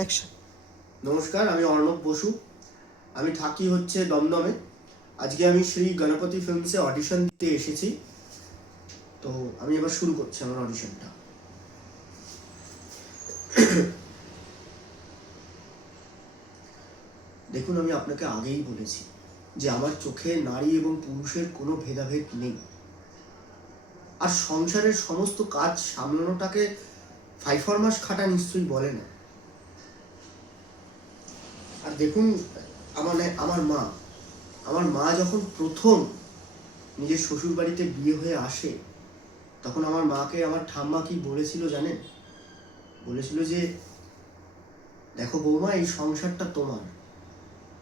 Action. নমস্কার, আমি অর্ণব বসু। আমি থাকি হচ্ছে দমদমে। আজকে আমি শ্রী গণপতি ফিল্মসে অডিশন দিতে এসেছি। তো আমি এবার শুরু করছি আমার অডিশনটা। দেখুন, আমি আপনাকে আগেই বলেছি যে আমার চোখে নারী এবং পুরুষের কোনো ভেদাভেদ নেই। আর সংসারের সমস্ত কাজ সামলানোটাকে ফাইফরমাস খাটা নিশ্চয়ই বলে না। আর দেখুন, আমার মা যখন প্রথম নিজের শ্বশুর বাড়িতে বিয়ে হয়ে আসে, তখন আমার মাকে আমার ঠাম্মা কি বলেছিল জানেন? বলেছিল যে, দেখো বৌমা, এই সংসারটা তোমার।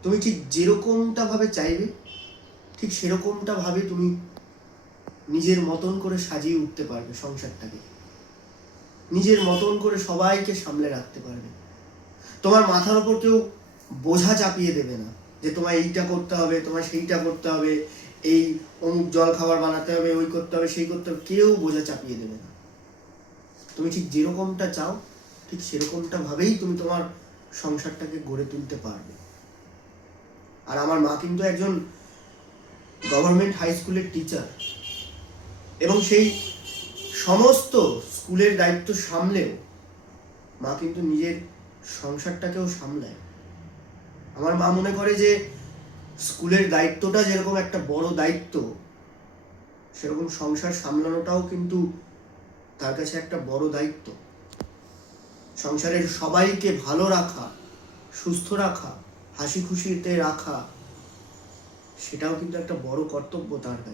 তুমি ঠিক যেরকমটা ভাবে চাইবে, ঠিক সেরকমটা ভাবে তুমি নিজের মতন করে সাজিয়ে উঠতে পারবে সংসারটাকে। নিজের মতন করে সবাইকে সামলে রাখতে পারবে। তোমার মাথার ওপর কেউ বোঝা চাপিয়ে দেবে না যে তোমায় এইটা করতে হবে, তোমায় সেইটা করতে হবে, এই অমুক জল খাবার বানাতে হবে, ওই করতে হবে, সেই করতে হবে। কেউ বোঝা চাপিয়ে দেবে না। তুমি ঠিক যেরকমটা চাও, ঠিক সেরকমটা ভাবেই তুমি তোমার সংসারটাকে গড়ে তুলতে পারবে। আর আমার মা কিন্তু একজন গভর্নমেন্ট হাই স্কুলের টিচার, এবং সেই সমস্ত স্কুলের দায়িত্ব সামলেও মা কিন্তু নিজের সংসারটাকেও সামলায়। আমার মা মনে করে যে স্কুলের দায়িত্বটা যেরকম একটা বড় দায়িত্ব, সেরকম সংসার সামলানোটাও কিন্তু তার কাছে একটা বড় দায়িত্ব। সংসারের সবাইকে ভালো রাখা, সুস্থ রাখা, হাসি খুশিতে রাখা, সেটাও কিন্তু একটা বড় কর্তব্য তার কাছে।